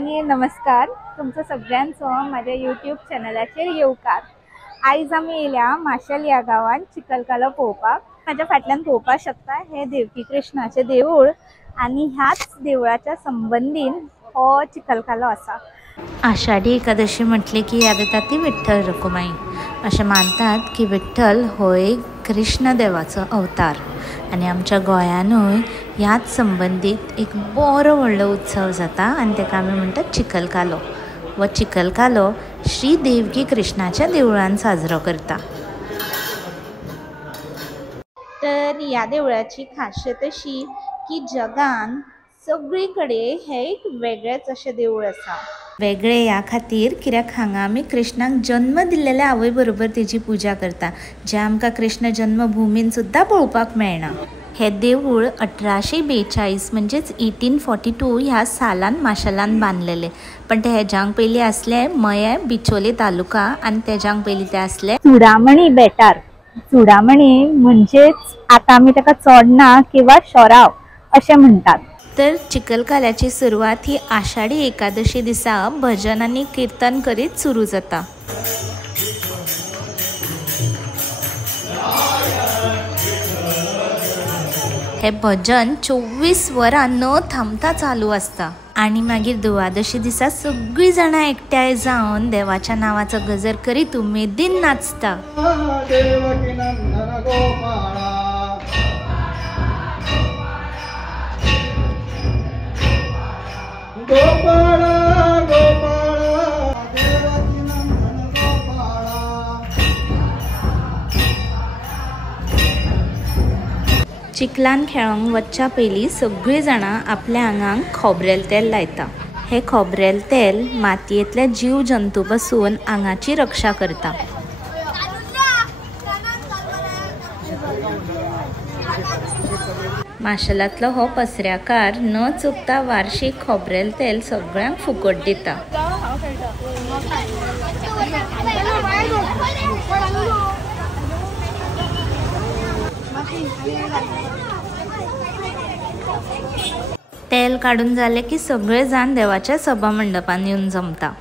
आणि नमस्कार, तुमचं सगळ्यांचं माझ्या यूट्यूब चॅनलाचेर येवकार। आयज आमी येयल्या माशेल या गावात चिखलकालो पळोवपाक। माझ्या फाटल्यान पळोवपाक शकता हे देवकी कृष्णाचे देऊळ आणि ह्याच देवळाच्या संबंधीन हो चिखलकालो आसा। आषाढी एकादशी म्हटले की याद येता ती विठ्ठल रखुमाई। असे मानतात की विठ्ठल हो एक कृष्ण देवाचो अवतार आणि आमच्या गोंयानूय ह्याच संबंधित एक बरो व्हडलो उत्सव जाता आणि ताका आमी म्हणटात चिखलकालो। व चिखलकालो श्री देवकी कृष्णाच्या देवळान साजरो करता। तर ह्या देवळाची खासियत अशी की जगान सगळीकडे हे एक वेगळेच अशें देऊळ आसा। वेगळे ह्या खातीर कित्याक हांगा आमी कृष्णाक जन्म दिल्लेल्या आवय बरोबर तेजी पूजा करता, जे आमकां कृष्ण जन्मभूमीन सुद्दां पळोवपाक मेळना। हे देऊळ 1842 म्हणजेच 1842 ह्या सालान माशेलान बांदलेले, पण ते हेज्यांक पयलीं आसले मये बिचोले तालुका आणि तेज्यांक पयलीं ते आसले चुडामणी बेटार। चुडामणी म्हणजेच आता आमी ताका चोडना किंवा शोराव अशें म्हणटात। तर चिखलकाल्याची सुरवात ही आषाढी एकादशी दिसा भजन आणि कीर्तन करीत सुरू जाता। हे भजन 24 वरां न थांबता चालू असता आणि मागीर द्वादशी दिसा सगळी जाणां एकठांय जावन देवाच्या नावाचो गजर करीत उमेदीन नाचता। चिखलान खेळोंक वचच्या पयलीं सगळीं जाणां आपल्या आंगांक खोबरेल तेल लायता। हे खोबरेल तेल मातयेंतले जीव जंतू पासून आंगाची रक्षा करता। माशेलांतलो हो पसऱ्याकार न चुकता वार्षिक खोबरेल तेल सगळ्यांक फुकट दिता। तेल काढून जाले की सगळे जाण देवाच्या सभा मंडपान येऊन जमता।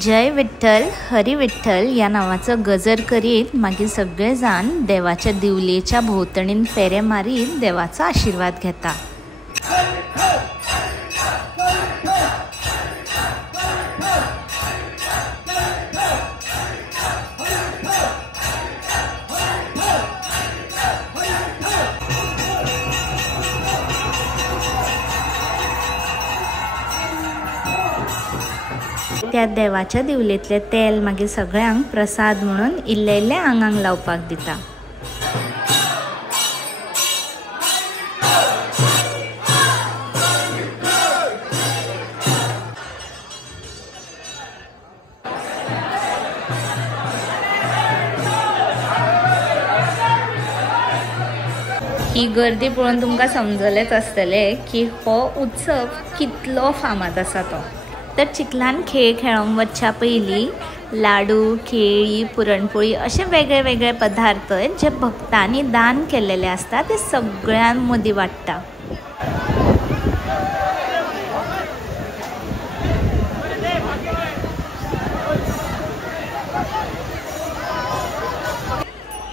जय विठ्ठल हरी विठ्ठल या नावाचं गजर करीत मागीर सगळे जाण देवाच्या दिवलेच्या भोवतणीन फेरे मारीत देवाचा आशीर्वाद घेता। त्या देवाच्या दिवलेतले तेल मागीर सगळ्यांक प्रसाद म्हणून इल्ले इल्ले आंगांक लावपाक दिता। ही गर्दी पळोवन तुमकां समजलेच आसतले की हो उत्सव कितलो फामाद आसा तो। तर चिखलान खेळ खेळोंक वचच्या पयलीं लाडू केळी पुरणपोळी असे वेगळे वेगळे पदार्थ जे भक्तांनी दान केलेले असता ते सगळ्यां मदीं वाटता।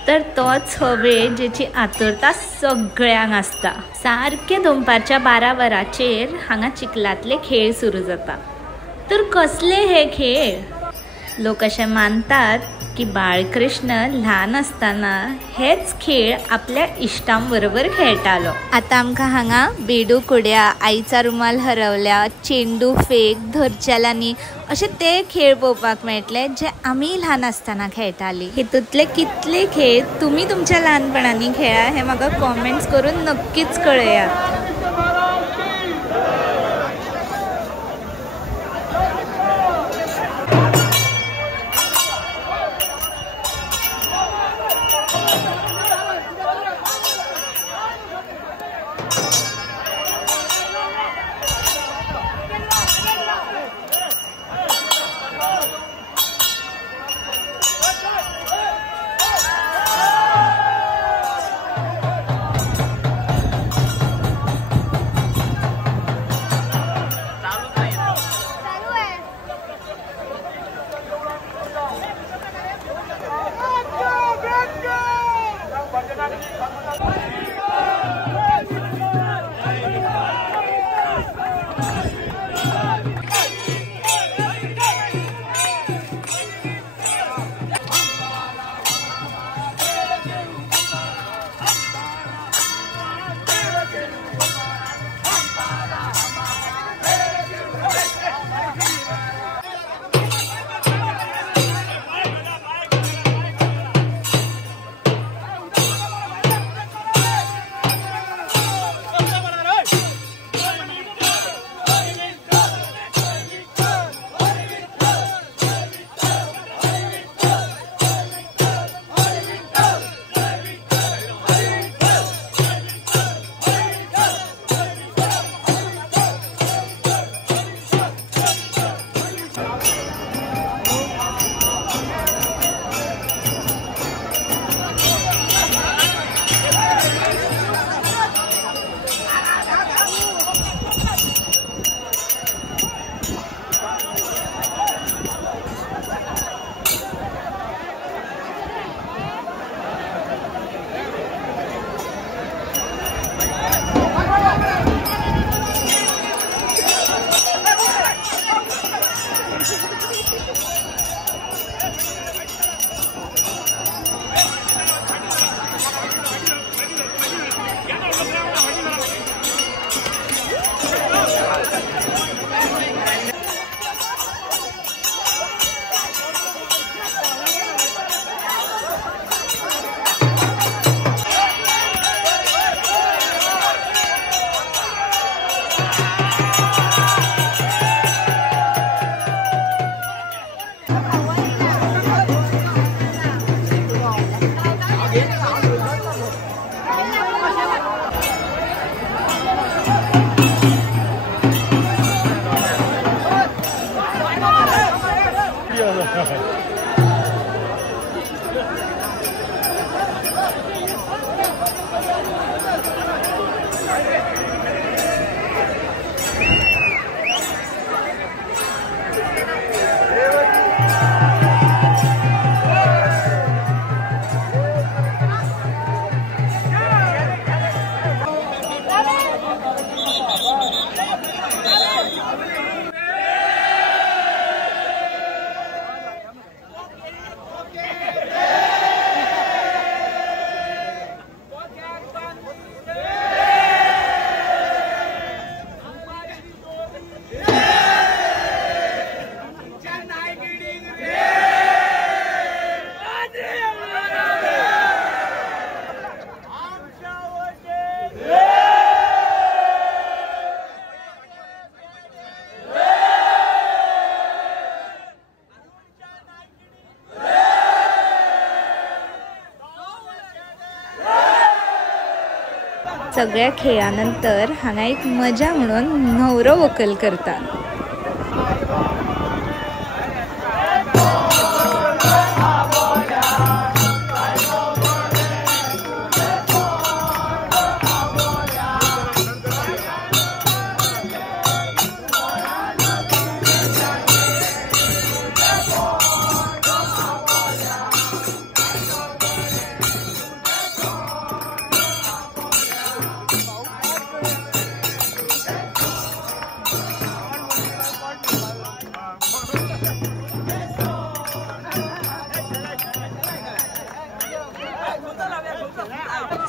तर तोच हो वेळ जेची आतुरता सगळ्यांक आसता। सारके दनपारच्या 12 वरांचेर हांगा चिखलातले खेळ सुरू जाता। तर कसले हे खेळ? लोक असे मानतात की बाळकृष्ण ल्हान असताना हेच खेळ आपल्या इष्टां बरोबर खेळटालो। आता आमकां हांगा बेडू कुड्या, आईचा रुमाल हरवल्या, चेंडू फेक, धरच्यालांनी असे ते खेळ पळोवपाक मेळटले जे आमी ल्हान असताना खेळटाली। हितूंतले कितले खेळ तुम्ही तुमच्या ल्हानपणांनी खेळा हे म्हाका कॉमेंट्स करून नक्कीच कळयात। सगळ्या खेळानंतर हांगा एक मजा म्हणून न्हवरो व्हंकल करतात.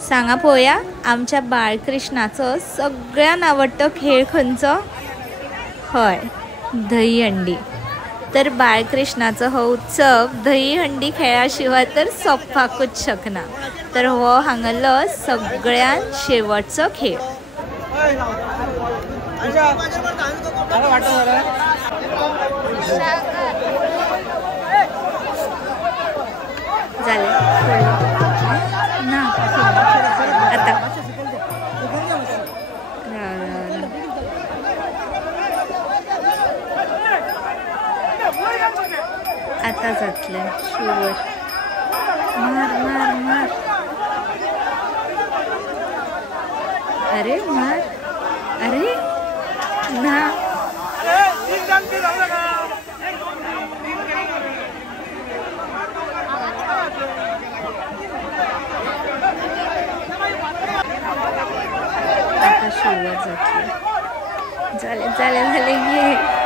सांगा पळोवया आमच्या बाळकृष्णाचो सगळ्यान आवडतो खेळ खंयचो? हय, दही हंडी. तर बाळकृष्णाचो हो उत्सव दही हंडी खेळा शिवाय तर सोंपपाकूच शकना. तर हो हांगलो सगळ्यान शेवटचो खेळ. झाले ना आता आता जातले शुवर. मार मार मार. अरे मार. अरे ना. आता शुवर जातले. झाले झाले झाले घे.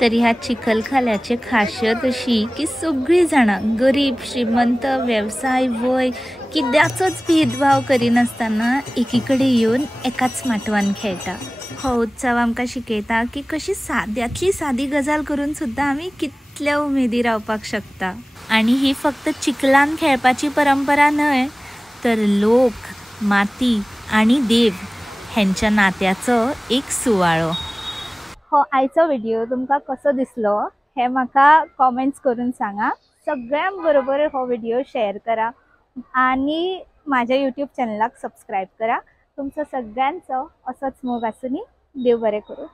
तरी ह्या चिखलकाल्याची खासियत अशी की सगळी जाणां गरीब श्रीमंत वेवसाय वय कित्याचोच भेदभाव करिनासतना एकीकडे येवन एकाच माटवान खेळटा. हो उत्सव आमकां शिकयता की कशी साद्यांतली सादी गजाल करून सुद्दां आमी कितल्या उमेदी रावपाक शकता. आणि ही फक्त चिखलान खेळपाची परंपरा न्हय तर लोक, माती आणि देव हेंच्या नात्याचो एक सुवाळो. हो आयचो व्हिडिओ तुमकां कसो दिसलो हे म्हाका कॉमेंट्स करून सांगा. सगळ्यां बरोबर हो व्हिडिओ शेअर करा आणि माझ्या यूट्यूब चॅनलाक सबस्क्राईब करा. तुमचो सगळ्यांचो असोच मोग आसूनी. देव बरें करूं.